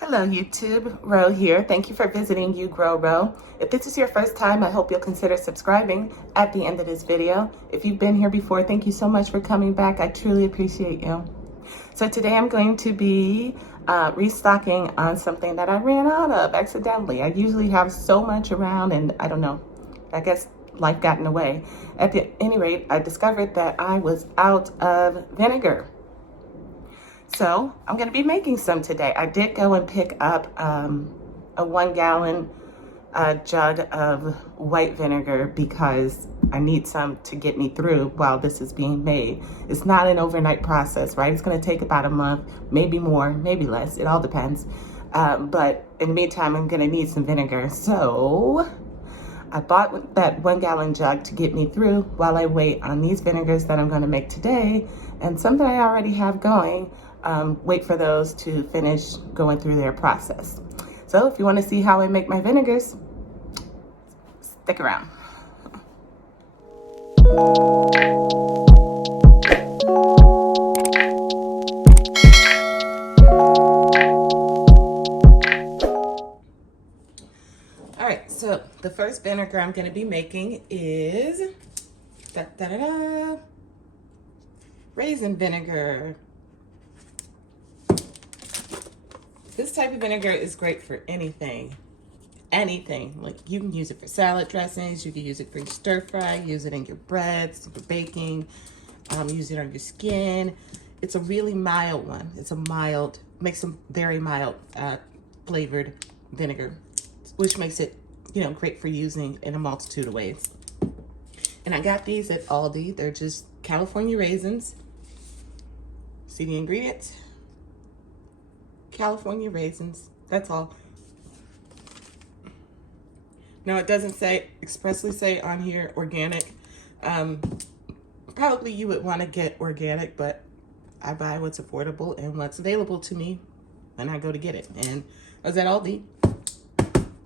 Hello YouTube, Ro here. Thank you for visiting You Grow Ro. If this is your first time, I hope you'll consider subscribing at the end of this video. If you've been here before, thank you so much for coming back. I truly appreciate you. So today I'm going to be restocking on something that I ran out of accidentally. I usually have so much around and I don't know, I guess life got in the way. At any rate, I discovered that I was out of vinegar. So I'm going to be making some today. I did go and pick up a 1 gallon jug of white vinegar because I need some to get me through while this is being made. It's not an overnight process, right? It's going to take about a month, maybe more, maybe less. It all depends. But in the meantime, I'm going to need some vinegar. So I bought that 1 gallon jug to get me through while I wait on these vinegars that I'm going to make today and some that I already have going. Wait for those to finish going through their process. So if you want to see how I make my vinegars, stick around. All right, so the first vinegar I'm going to be making is raisin vinegar. This type of vinegar is great for anything. Like you can use it for salad dressings, you can use it for your stir fry, use it in your breads, for baking, use it on your skin. It's a really mild one. It's a mild, makes a very mild flavored vinegar, which makes it, great for using in a multitude of ways. And I got these at Aldi. They're just California raisins. See the ingredients? California raisins, that's all. Now it doesn't expressly say on here organic. Probably you would want to get organic, but I buy what's affordable and what's available to me when I go to get it. And I was at Aldi,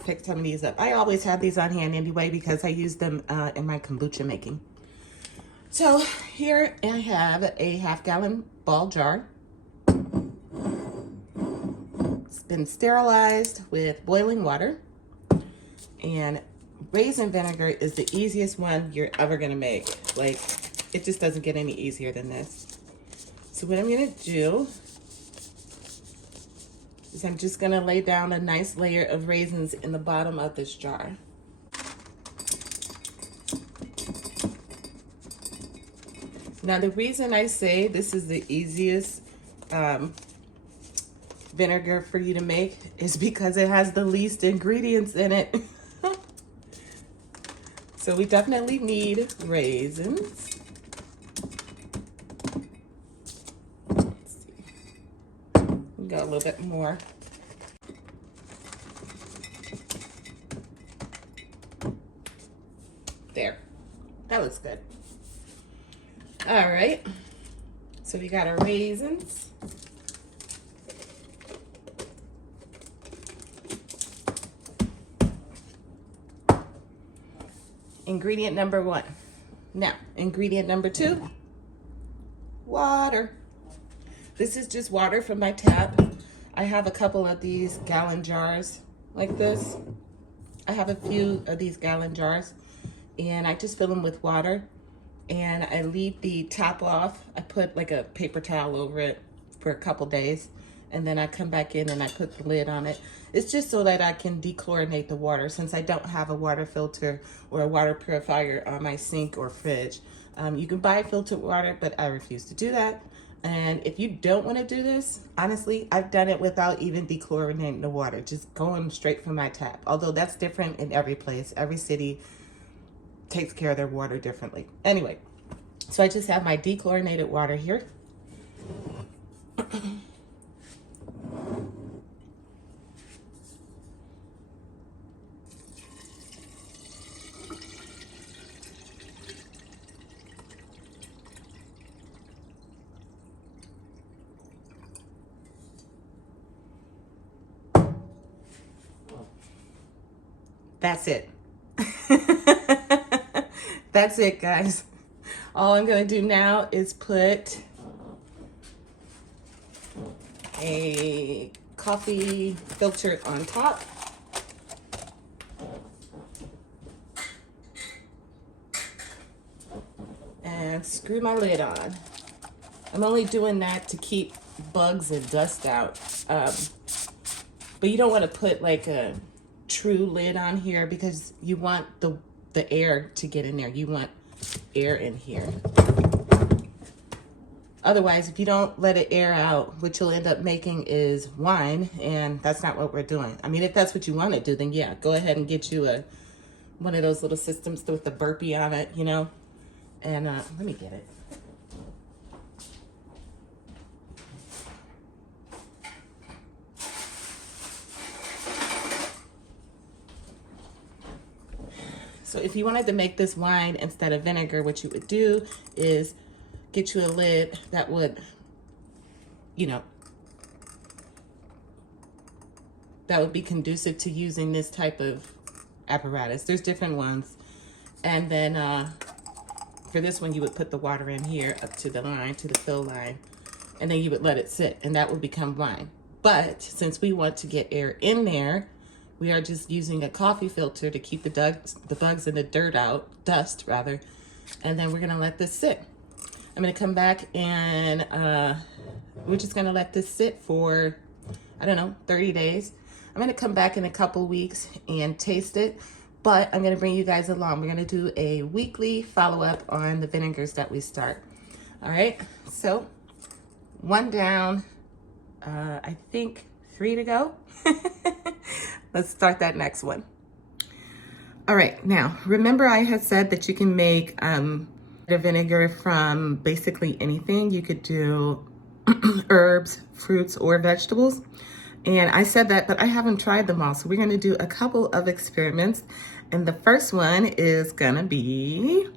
picked some of these up. I always have these on hand anyway because I use them in my kombucha making. So here I have a 1/2 gallon ball jar. It's been sterilized with boiling water, and raisin vinegar is the easiest one you're ever gonna make. Like, it just doesn't get any easier than this. So what I'm gonna do is I'm just gonna lay down a nice layer of raisins in the bottom of this jar. Now the reason I say this is the easiest vinegar for you to make is because it has the least ingredients in it. So we definitely need raisins. Let's see. We got a little bit more. There, that looks good. All right, so we got our raisins. Ingredient number 1. Now, ingredient number 2, water. This is just water from my tap. I have a couple of these gallon jars like this. I have a few of these gallon jars, and I just fill them with water, and I leave the top off. I put like a paper towel over it for a couple days, and then I come back in and I put the lid on it. It's just so that I can dechlorinate the water, since I don't have a water filter or a water purifier on my sink or fridge. You can buy filtered water, but I refuse to do that. And if you don't want to do this, honestly, I've done it without even dechlorinating the water, just going straight from my tap. Although that's different in every place. Every city takes care of their water differently. Anyway, so I just have my dechlorinated water here. That's it. That's it, guys. All I'm gonna do now is put a coffee filter on top. And screw my lid on. I'm only doing that to keep bugs and dust out. But you don't want to put like a true lid on here because you want the air to get in there. You want air in here. Otherwise, if you don't let it air out, what you'll end up making is wine, and that's not what we're doing. I mean, if that's what you want to do, then yeah, go ahead and get you one of those little systems with the burpee on it, you know. And let me get it. So if you wanted to make this wine instead of vinegar, what you would do is get you a lid that would, you know, that would be conducive to using this type of apparatus. There's different ones. And then for this one, you would put the water in here up to the line, to the fill line, and then you would let it sit, and that would become wine. But since we want to get air in there, we are just using a coffee filter to keep the bugs and the dust rather, and then we're gonna let this sit. I'm gonna come back and we're just gonna let this sit for, I don't know, 30 days. I'm gonna come back in a couple weeks and taste it, but I'm gonna bring you guys along. We're gonna do a weekly follow-up on the vinegars that we start. All right, so 1 down, I think 3 to go. Let's start that next one. All right, now, remember I had said that you can make a vinegar from basically anything. You could do herbs, fruits, or vegetables. And I said that, but I haven't tried them all. So we're gonna do a couple of experiments. And the first one is gonna be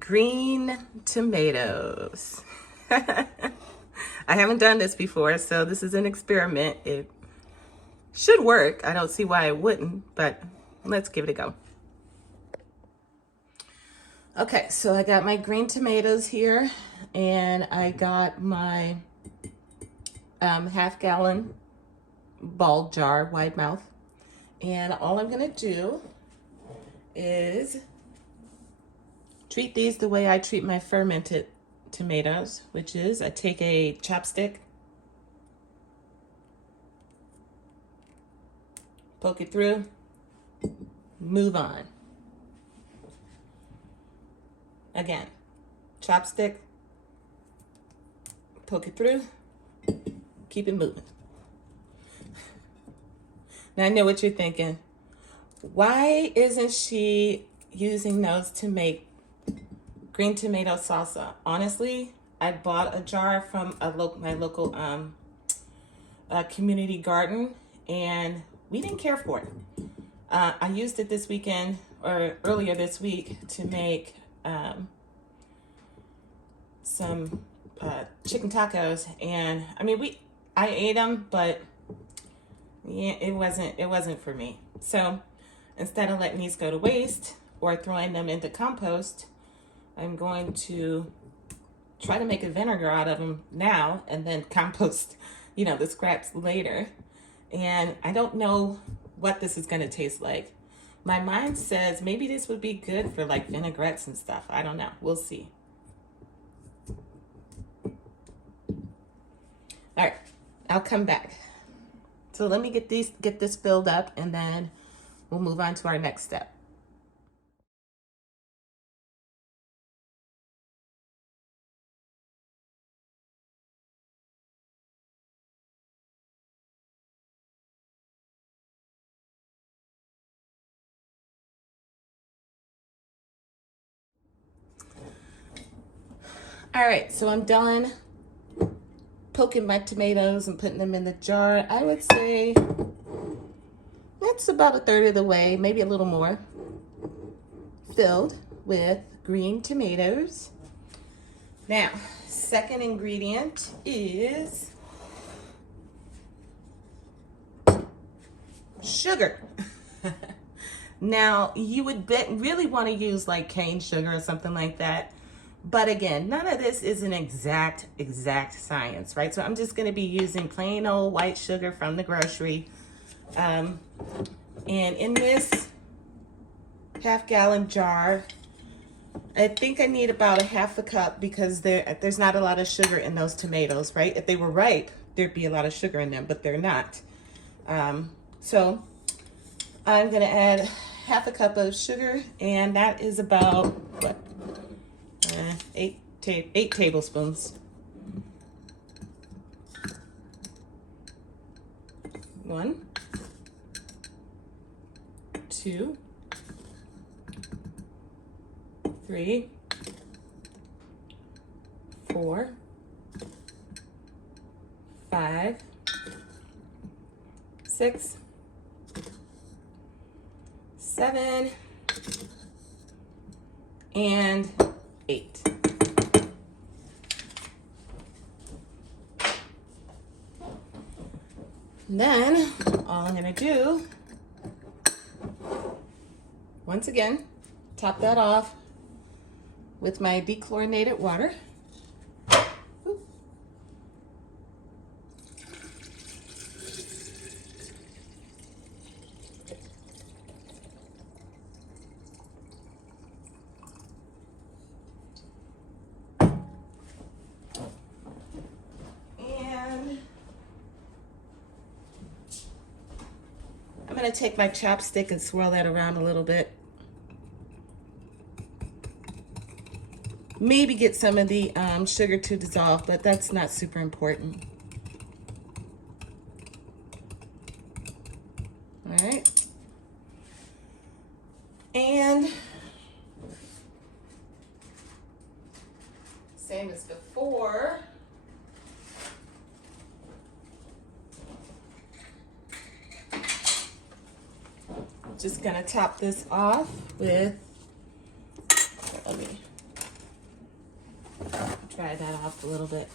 green tomatoes. I haven't done this before, so this is an experiment. It should work. I don't see why it wouldn't, but let's give it a go. Okay, so I got my green tomatoes here, and I got my half-gallon ball jar, wide mouth. And all I'm gonna do is treat these the way I treat my fermented tomatoes, which is I take a chopstick, poke it through, move on. Again, chopstick, poke it through, keep it moving. Now I know what you're thinking. Why isn't she using those to make green tomato salsa? Honestly, I bought a jar from my local community garden, and we didn't care for it. I used it this weekend, or earlier this week, to make some chicken tacos, and I mean, I ate them, but yeah, it wasn't for me. So instead of letting these go to waste or throwing them into compost, I'm going to try to make a vinegar out of them now and then compost, you know, the scraps later. And I don't know what this is going to taste like. My mind says maybe this would be good for like vinaigrettes and stuff. I don't know. We'll see. All right, I'll come back. So let me get this filled up, and then we'll move on to our next step. All right, so I'm done poking my tomatoes and putting them in the jar. I would say that's about 1/3 of the way, maybe a little more, filled with green tomatoes. Now, second ingredient is sugar. Now, you would really want to use like cane sugar or something like that, But again, none of this is an exact science, right? So I'm just gonna be using plain old white sugar from the grocery. And in this half-gallon jar, I think I need about a half a cup because there's not a lot of sugar in those tomatoes, right? If they were ripe, there'd be a lot of sugar in them, but they're not. So I'm gonna add half a cup of sugar, and that is about, what, 8 tablespoons. 1, 2, 3, 4, 5, 6, 7, and 8. And then all I'm gonna do, once again, top that off with my dechlorinated water. And I'm gonna take my chopstick and swirl that around a little bit. Maybe get some of the sugar to dissolve, but that's not super important. All right. And same as before. Just gonna top this off with, let me dry that off a little bit.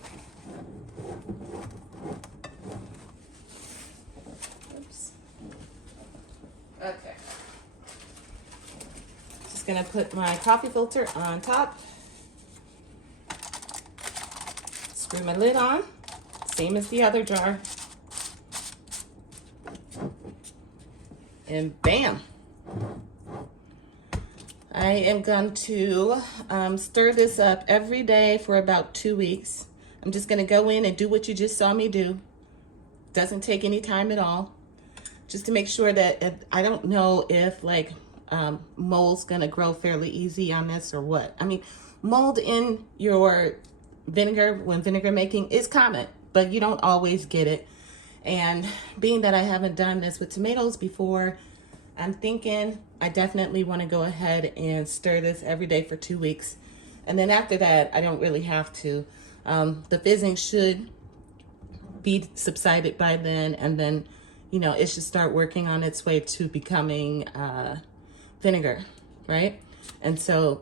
Oops. Okay. Just gonna put my coffee filter on top. Screw my lid on, same as the other jar. And bam. I am going to stir this up every day for about 2 weeks. I'm just gonna go in and do what you just saw me do. Doesn't take any time at all. Just to make sure that, I don't know if like mold's gonna grow fairly easy on this or what. I mean, mold in your vinegar, when vinegar making, is common, but you don't always get it. And being that I haven't done this with tomatoes before, I'm thinking I definitely want to go ahead and stir this every day for 2 weeks. And then after that, I don't really have to. The fizzing should be subsided by then, and then, you know, it should start working on its way to becoming vinegar, right? And so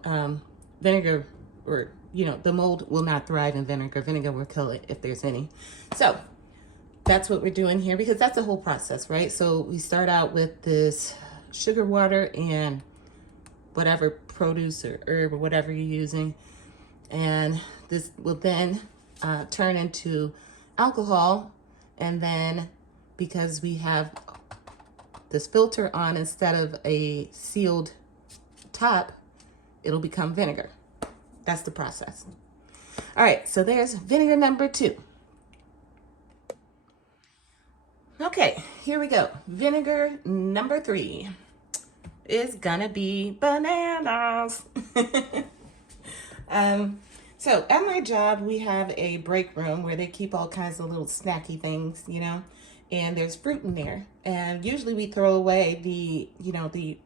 vinegar, or, you know, the mold will not thrive in vinegar. Vinegar will kill it if there's any. So that's what we're doing here, because that's the whole process, right? So we start out with this sugar water and whatever produce or herb or whatever you're using. And this will then turn into alcohol. And then because we have this filter on instead of a sealed top, it'll become vinegar. That's the process. All right, so there's vinegar number 2. Okay, here we go. Vinegar number 3 is gonna be bananas. So at my job, we have a break room where they keep all kinds of little snacky things, you know, and there's fruit in there. And usually we throw away the, you know, the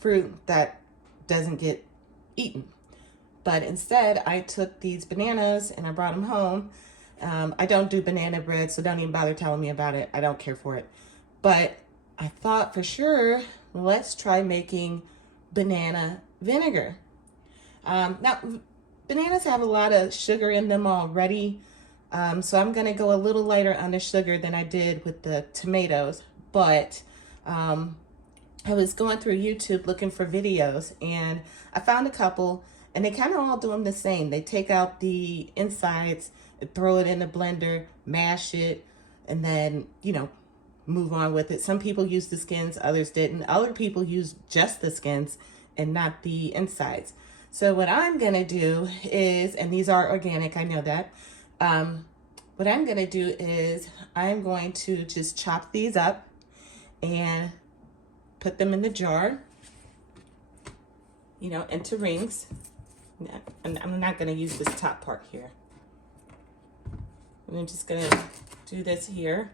fruit that doesn't get eaten. But instead, I took these bananas and I brought them home. I don't do banana bread, so don't even bother telling me about it. I don't care for it. But I thought for sure, let's try making banana vinegar. Now, bananas have a lot of sugar in them already, so I'm going to go a little lighter on the sugar than I did with the tomatoes. But I was going through YouTube looking for videos, and I found a couple, and they kind of all do them the same. They take out the insides and throw it in the blender, mash it, and then, you know, move on with it. Some people use the skins, others didn't. Other people use just the skins and not the insides. So what I'm going to do is, and these are organic, I know that. What I'm going to do is I'm going to just chop these up and put them in the jar, you know, into rings. And I'm not going to use this top part here. I'm just going to do this here.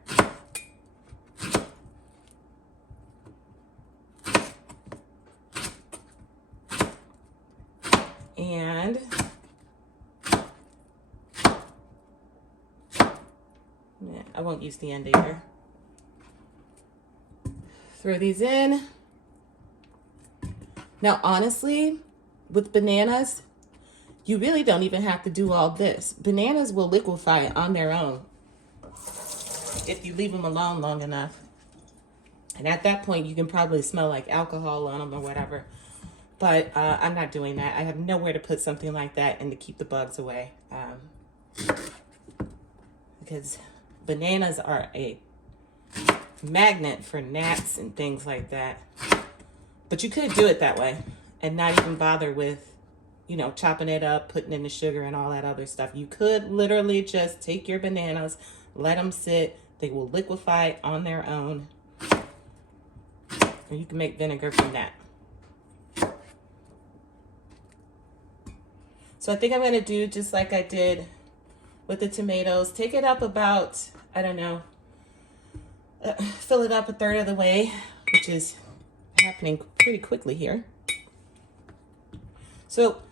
And yeah, I won't use the end either. Throw these in. Now, honestly, with bananas, you really don't even have to do all this. Bananas will liquefy on their own if you leave them alone long enough. And at that point, you can probably smell like alcohol on them or whatever. But I'm not doing that. I have nowhere to put something like that and to keep the bugs away. Because bananas are a magnet for gnats and things like that. But you could do it that way and not even bother with, you know, chopping it up, putting in the sugar and all that other stuff. You could literally just take your bananas, let them sit. They will liquefy on their own. And you can make vinegar from that. So I think I'm going to do just like I did with the tomatoes. Take it up about, I don't know, fill it up a third of the way, which is happening pretty quickly here. So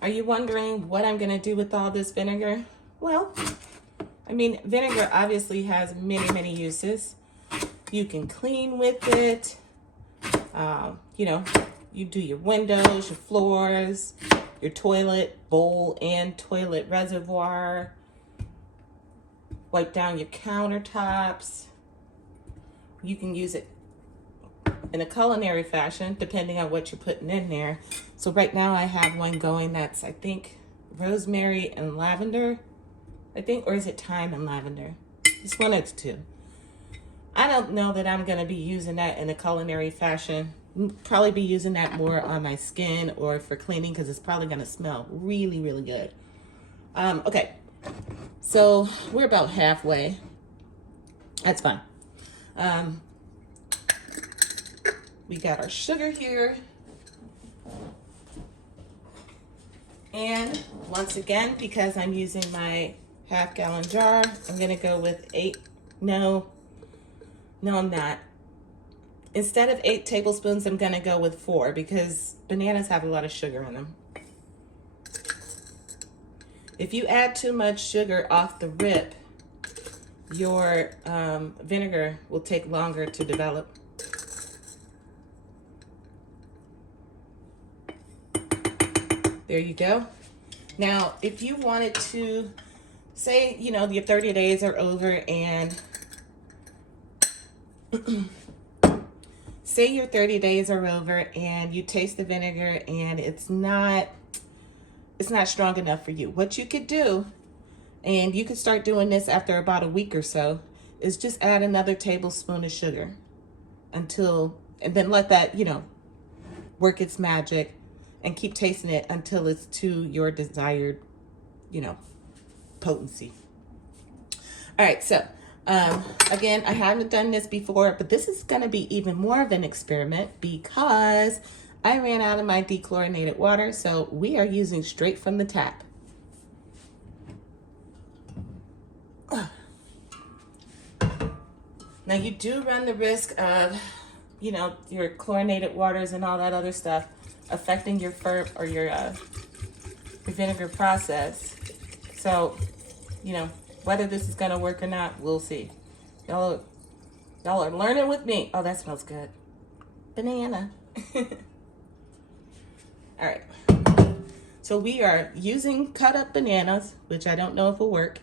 are you wondering what I'm going to do with all this vinegar? Well, I mean, vinegar obviously has many, many uses. You can clean with it. You know, you do your windows, your floors, your toilet bowl and toilet reservoir, wipe down your countertops. You can use it in a culinary fashion, depending on what you're putting in there. So right now I have one going that's, I think, rosemary and lavender, I think, or is it thyme and lavender? It's one of the two. I don't know that I'm gonna be using that in a culinary fashion. Probably be using that more on my skin or for cleaning because it's probably gonna smell really, really good. Okay, so we're about halfway. That's fine. We got our sugar here. And once again, because I'm using my half-gallon jar, I'm gonna go with 8, no, I'm not. Instead of 8 tablespoons, I'm gonna go with 4 because bananas have a lot of sugar in them. If you add too much sugar off the rip, your vinegar will take longer to develop. There you go. Now, if you wanted to, say, you know, your 30 days are over and say your 30 days are over and you taste the vinegar and it's not strong enough for you. What you could do, and you could start doing this after about a week or so, is just add another tablespoon of sugar and then let that, you know, work its magic and keep tasting it until it's to your desired, you know, potency. All right, so again, I haven't done this before, but this is going to be even more of an experiment because I ran out of my dechlorinated water, so we are using straight from the tap. Now, you do run the risk of, you know, your chlorinated waters and all that other stuff affecting your your vinegar process. So, you know, whether this is going to work or not, we'll see. Y'all are learning with me. Oh, that smells good. Banana. All right. So we are using cut up bananas, which I don't know if will work.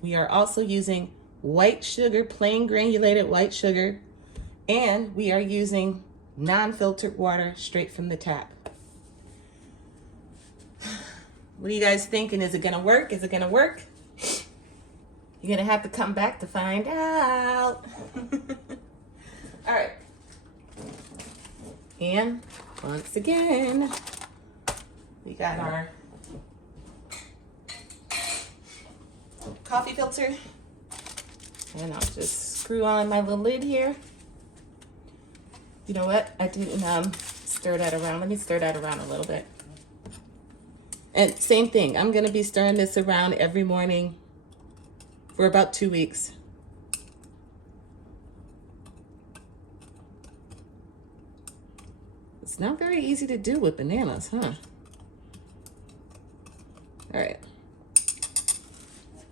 We are also using white sugar, plain granulated white sugar, and we are using non-filtered water straight from the tap. What are you guys thinking? Is it gonna work? Is it gonna work? You're gonna have to come back to find out. All right. And once again, we got our coffee filter. And I'll just screw on my little lid here. You know what? I didn't stir that around. Let me stir that around a little bit. And same thing. I'm going to be stirring this around every morning for about 2 weeks. It's not very easy to do with bananas, huh? All right.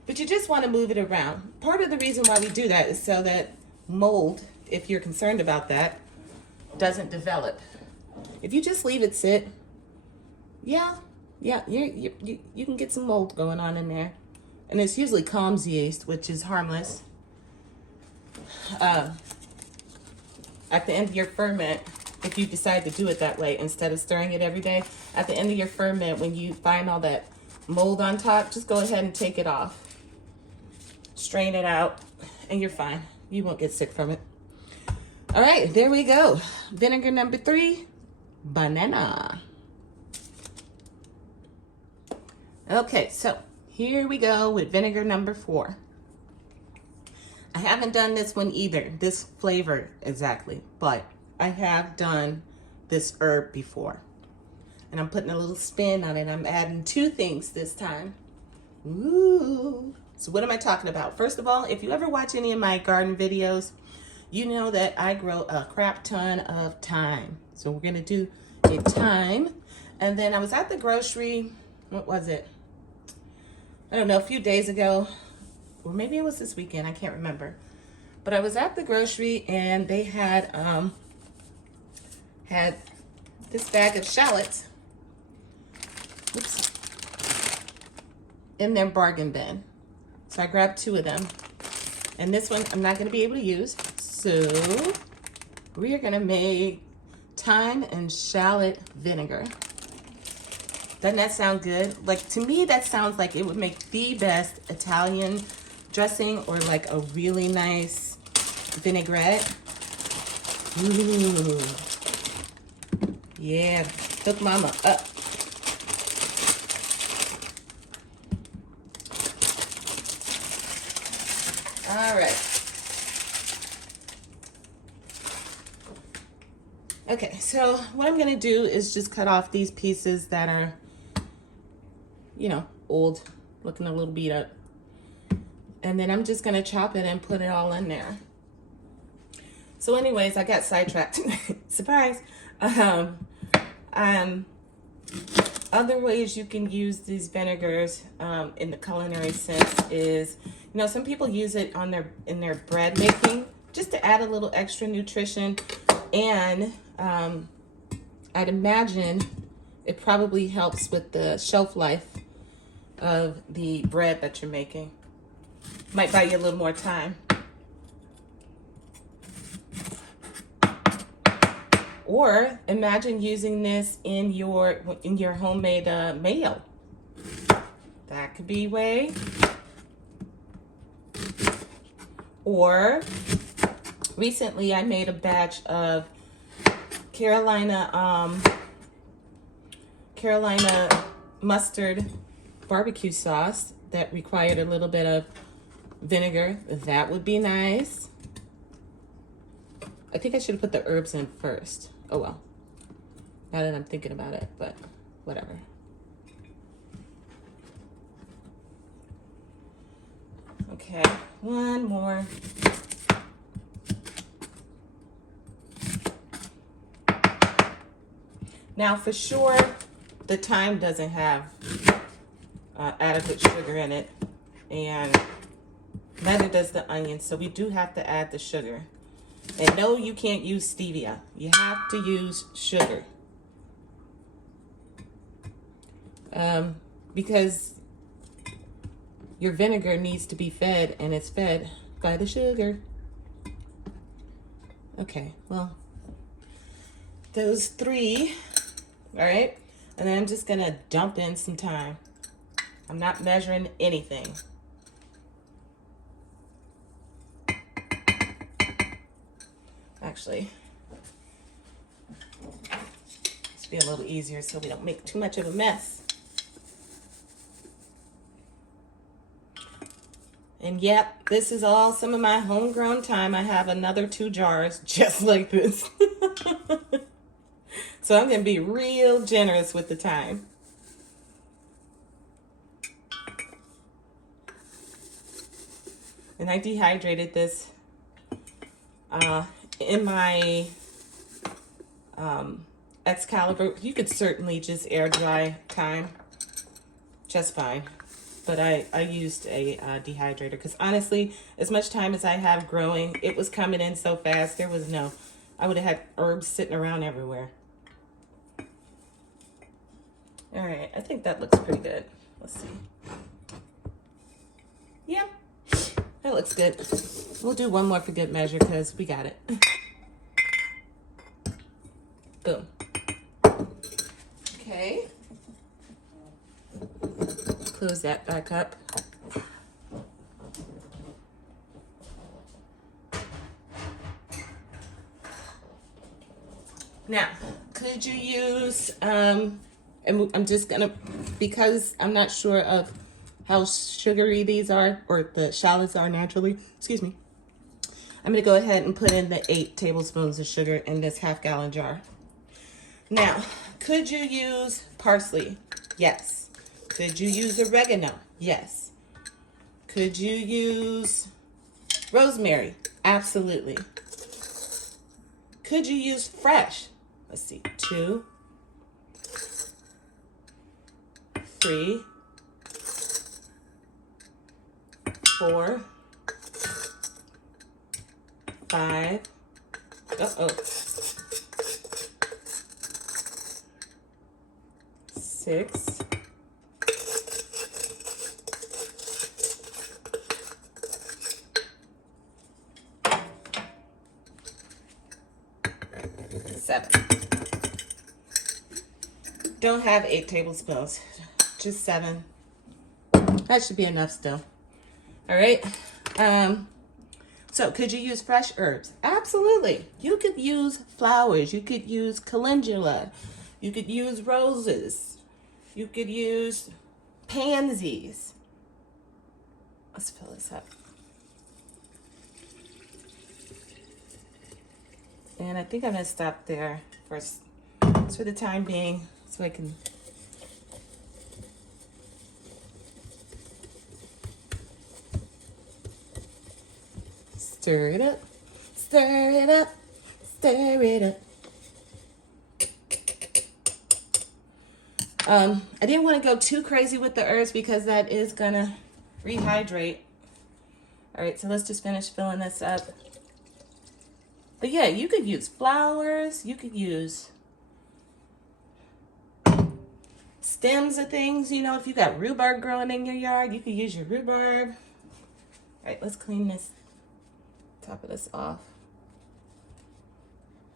But you just want to move it around. Part of the reason why we do that is so that mold, if you're concerned about that, doesn't develop. If you just leave it sit, yeah, you can get some mold going on in there. And it's usually Calm's yeast, which is harmless. At the end of your ferment, if you decide to do it that way, instead of stirring it every day, at the end of your ferment, when you find all that mold on top, just go ahead and take it off. Strain it out, and you're fine. You won't get sick from it. All right, there we go. Vinegar number 3, banana. Okay, so here we go with vinegar number 4. I haven't done this one either, this flavor exactly, but I have done this herb before. And I'm putting a little spin on it. I'm adding 2 things this time. Ooh. So what am I talking about? First of all, if you ever watch any of my garden videos, you know that I grow a crap ton of thyme. So we're gonna do a thyme. And then I was at the grocery, what was it? I don't know, a few days ago, or maybe it was this weekend, I can't remember. But I was at the grocery and they had this bag of shallots, oops, in their bargain bin. So I grabbed 2 of them. And this one I'm not gonna be able to use. So we are gonna make thyme and shallot vinegar. Doesn't that sound good? Like, to me, that sounds like it would make the best Italian dressing, or like a really nice vinaigrette. Ooh. Yeah, hook mama up. All right. Okay, so what I'm gonna do is just cut off these pieces that are, you know, old, looking a little beat up. And then I'm just gonna chop it and put it all in there. So anyways, I got sidetracked. Surprise. Other ways you can use these vinegars in the culinary sense is, you know, some people use it on in their bread making, just to add a little extra nutrition. And I'd imagine it probably helps with the shelf life of the bread that you're making. Might buy you a little more time. Or imagine using this in your homemade mayo. That could be a way. Or recently I made a batch of Carolina mustard barbecue sauce that required a little bit of vinegar. That would be nice. I think I should have put the herbs in first. Oh well, now that I'm thinking about it, but whatever. Okay, one more. Now for sure, the thyme doesn't have adequate sugar in it, and neither does the onion, so we do have to add the sugar. And no, you can't use stevia. You have to use sugar. Because your vinegar needs to be fed, and it's fed by the sugar. Okay, well, those 3, all right? And then I'm just gonna dump in some thyme. I'm not measuring anything. Actually, this will be a little easier so we don't make too much of a mess. And yep, this is all some of my homegrown thyme. I have another 2 jars just like this. So I'm gonna be real generous with the thyme. And I dehydrated this in my Excalibur. You could certainly just air dry thyme just fine. But I used a dehydrator because honestly, as much time as I have growing, it was coming in so fast. I would have had herbs sitting around everywhere. All right, I think that looks pretty good. Let's see. Yeah, that looks good. We'll do one more for good measure because we got it. Boom. Okay. Close that back up. Now, could you use, and I'm just gonna, because I'm not sure of how sugary these are, or the shallots are naturally, excuse me, I'm gonna go ahead and put in the 8 tablespoons of sugar in this half-gallon jar. Now, could you use parsley? Yes. Could you use oregano? Yes. Could you use rosemary? Absolutely. Could you use fresh? Let's see, 2, 3, 4, 5, 6, 7. Don't have 8 tablespoons, just 7. That should be enough still. All right. So could you use fresh herbs? Absolutely. You could use flowers. You could use calendula. You could use roses. You could use pansies. Let's fill this up. And I think I'm gonna stop there for the time being, so I can stir it up, stir it up, stir it up. I didn't want to go too crazy with the herbs because that is gonna rehydrate. All right, so let's just finish filling this up. But yeah, you could use flowers, you could use stems of things, you know, if you got rhubarb growing in your yard, you could use your rhubarb. All right, let's clean this top of this off.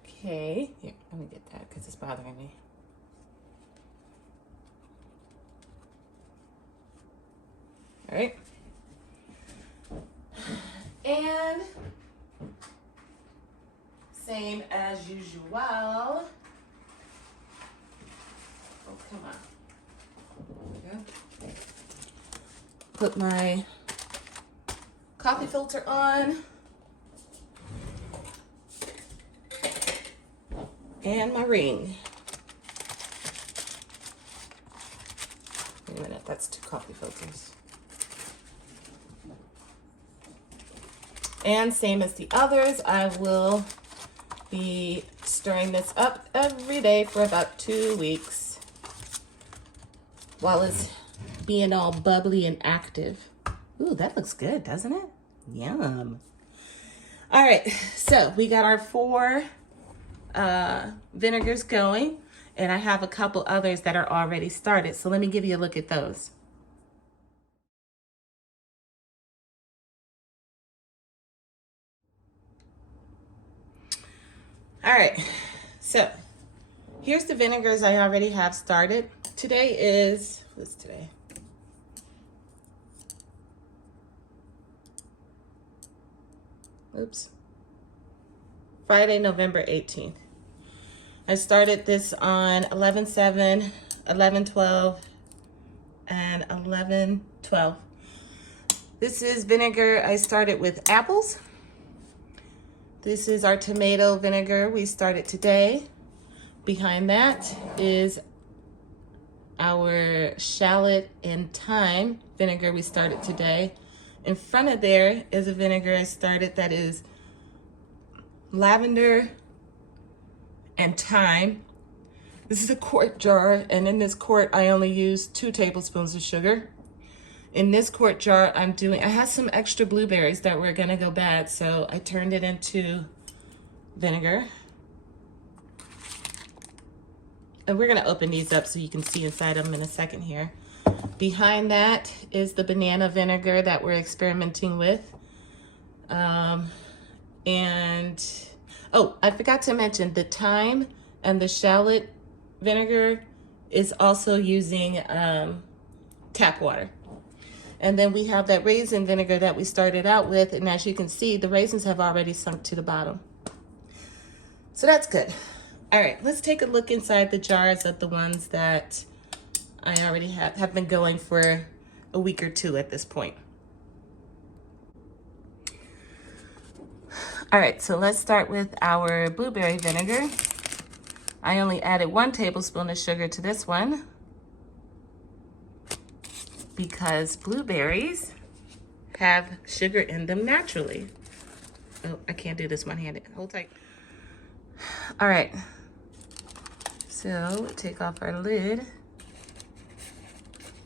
Okay, here, let me get that because it's bothering me. All right. And same as usual. Oh, come on. There we go. Put my coffee filter on. And my ring. Wait a minute, that's 2 coffee filters. And same as the others, I will be stirring this up every day for about 2 weeks while it's being all bubbly and active. Ooh, that looks good, doesn't it? Yum. All right, so we got our 4 vinegars going, and I have a couple others that are already started. So let me give you a look at those. All right, so Here's the vinegars I already have started. Today is, what's today? Oops. Friday, November 18th. I started this on 11/7, 11/12, and 11/12. This is vinegar. I started with apples. This is our tomato vinegar we started today. Behind that is our shallot and thyme vinegar we started today. In front of there is a vinegar I started that is lavender and thyme. This is a quart jar, and in this quart I only use 2 tablespoons of sugar. In this quart jar I have some extra blueberries that were gonna go bad, so I turned it into vinegar. And we're gonna open these up so you can see inside them in a second here. Behind that is the banana vinegar that we're experimenting with. And, oh, I forgot to mention the thyme and the shallot vinegar is also using tap water. And then we have that raisin vinegar that we started out with, and as you can see, the raisins have already sunk to the bottom. So that's good. All right, let's take a look inside the jars of the ones that I already have been going for a week or 2 at this point. All right, so let's start with our blueberry vinegar. I only added 1 tablespoon of sugar to this one because blueberries have sugar in them naturally. Oh, I can't do this one-handed. Hold tight. All right, so take off our lid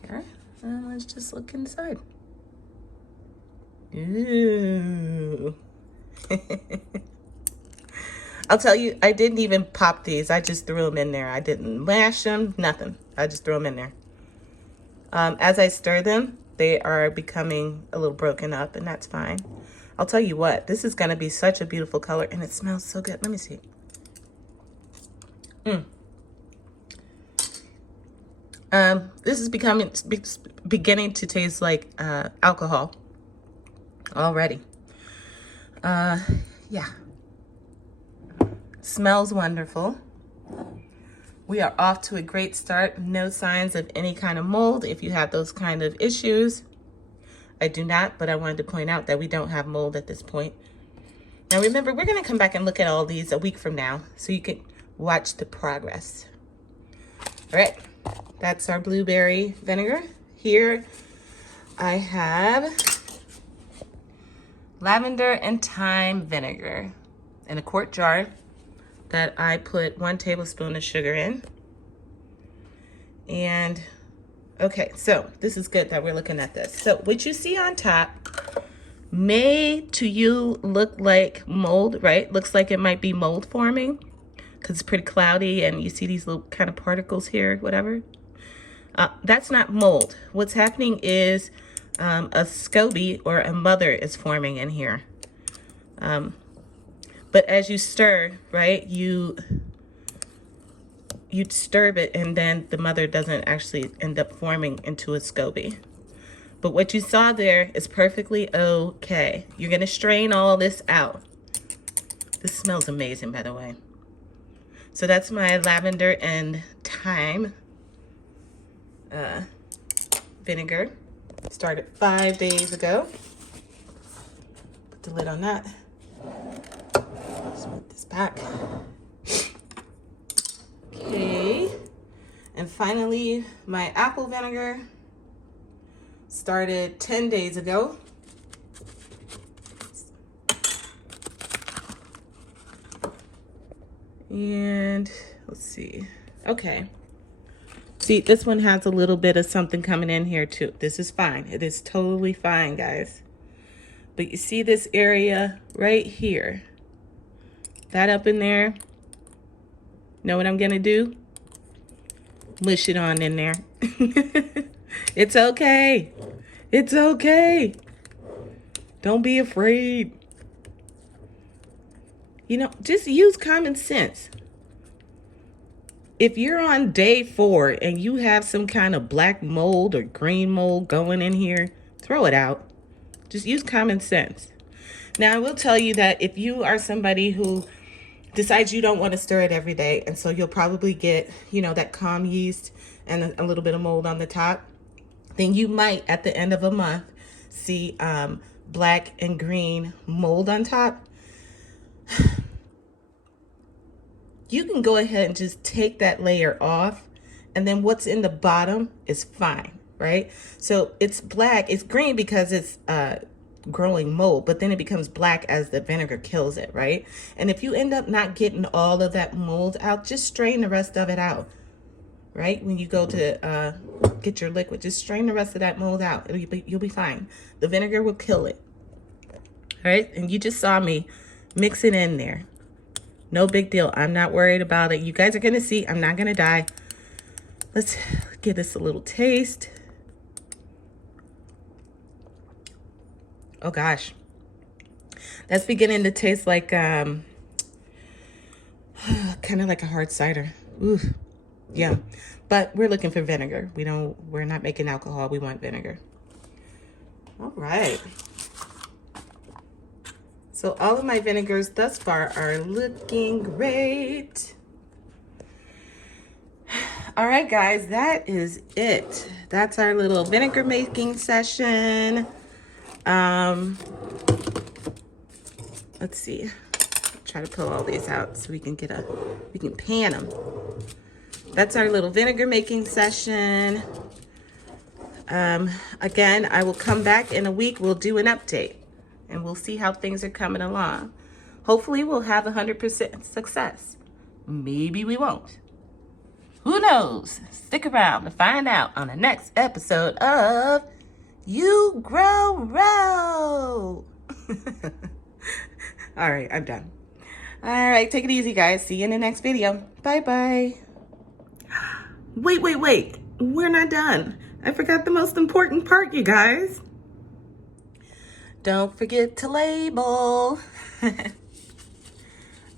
here, and let's just look inside. Ooh. I'll tell you, I didn't even pop these. I just threw them in there. I didn't mash them, nothing. I just threw them in there. As I stir them, they are becoming a little broken up, and that's fine. I'll tell you what, this is gonna be such a beautiful color, and it smells so good. Let me see. This is beginning to taste like alcohol already. Yeah. Smells wonderful. We are off to a great start. No signs of any kind of mold if you have those kind of issues. I do not, but I wanted to point out that we don't have mold at this point. Now remember, we're gonna come back and look at all these a week from now so you can watch the progress. All right, that's our blueberry vinegar. Here I have lavender and thyme vinegar in a quart jar that I put 1 tablespoon of sugar in. And okay, so this is good that we're looking at this. So what you see on top may to you look like mold, right? Looks like it might be mold forming because it's pretty cloudy and you see these little kind of particles here, whatever. That's not mold. What's happening is a SCOBY or a mother is forming in here. But as you stir, right, you disturb it and then the mother doesn't actually end up forming into a SCOBY. But what you saw there is perfectly okay. You're gonna strain all this out. This smells amazing, by the way. So that's my lavender and thyme vinegar. Started 5 days ago. Put the lid on that. Let's put this back. Okay. And finally, my apple vinegar started 10 days ago. And let's see. Okay. See, this one has a little bit of something coming in here too. This is fine. It is totally fine, guys. But you see this area right here? That up in there? Know what I'm gonna do? Mush it on in there. It's okay. It's okay. Don't be afraid. You know, just use common sense. if you're on day 4 and you have some kind of black mold or green mold going in here, throw it out. Just use common sense. Now, I will tell you that if you are somebody who decides you don't want to stir it every day, and so you'll probably get, you know, that calm yeast and a little bit of mold on the top, then you might, at the end of a month, see black and green mold on top. You can go ahead and just take that layer off, and then what's in the bottom is fine, right? So it's black, it's green because it's growing mold, but then it becomes black as the vinegar kills it, right? And if you end up not getting all of that mold out, just strain the rest of it out, right? When you go to get your liquid, just strain the rest of that mold out. You'll be fine. The vinegar will kill it, all right? And you just saw me mix it in there. No big deal. I'm not worried about it. You guys are gonna see I'm not gonna die. Let's give this a little taste. Oh gosh, that's beginning to taste like kind of like a hard cider. Ooh, yeah. But we're looking for vinegar. We're not making alcohol. We want vinegar. All right. So all of my vinegars thus far are looking great. All right, guys, that is it. That's our little vinegar making session. Let's see. Try to pull all these out so we can pan them. That's our little vinegar making session. Again, I will come back in a week. We'll do an update and we'll see how things are coming along. Hopefully we'll have 100% success. Maybe we won't. Who knows? Stick around to find out on the next episode of You Grow Row. All right, I'm done. All right, take it easy, guys. See you in the next video. Bye-bye. Wait. We're not done. I forgot the most important part, you guys. Don't forget to label.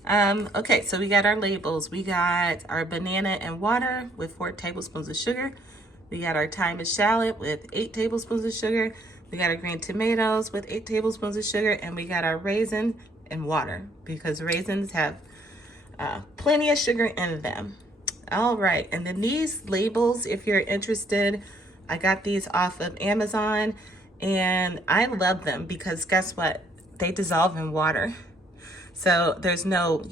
Okay, so we got our labels. We got our banana and water with 4 tablespoons of sugar. We got our thyme and shallot with 8 tablespoons of sugar. We got our green tomatoes with 8 tablespoons of sugar. And we got our raisin and water because raisins have plenty of sugar in them. All right, and then these labels, if you're interested, I got these off of Amazon and I love them because guess what? They dissolve in water. So there's no,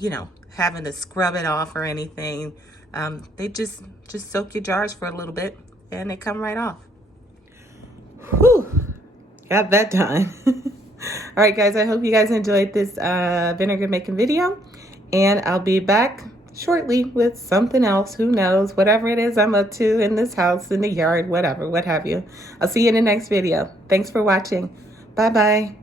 having to scrub it off or anything. They just soak your jars for a little bit and they come right off. Whew, got that done. All right, guys, I hope you guys enjoyed this vinegar making video and I'll be back shortly with something else. Who knows? Whatever it is I'm up to in this house, in the yard, whatever, what have you. I'll see you in the next video. Thanks for watching. Bye-bye.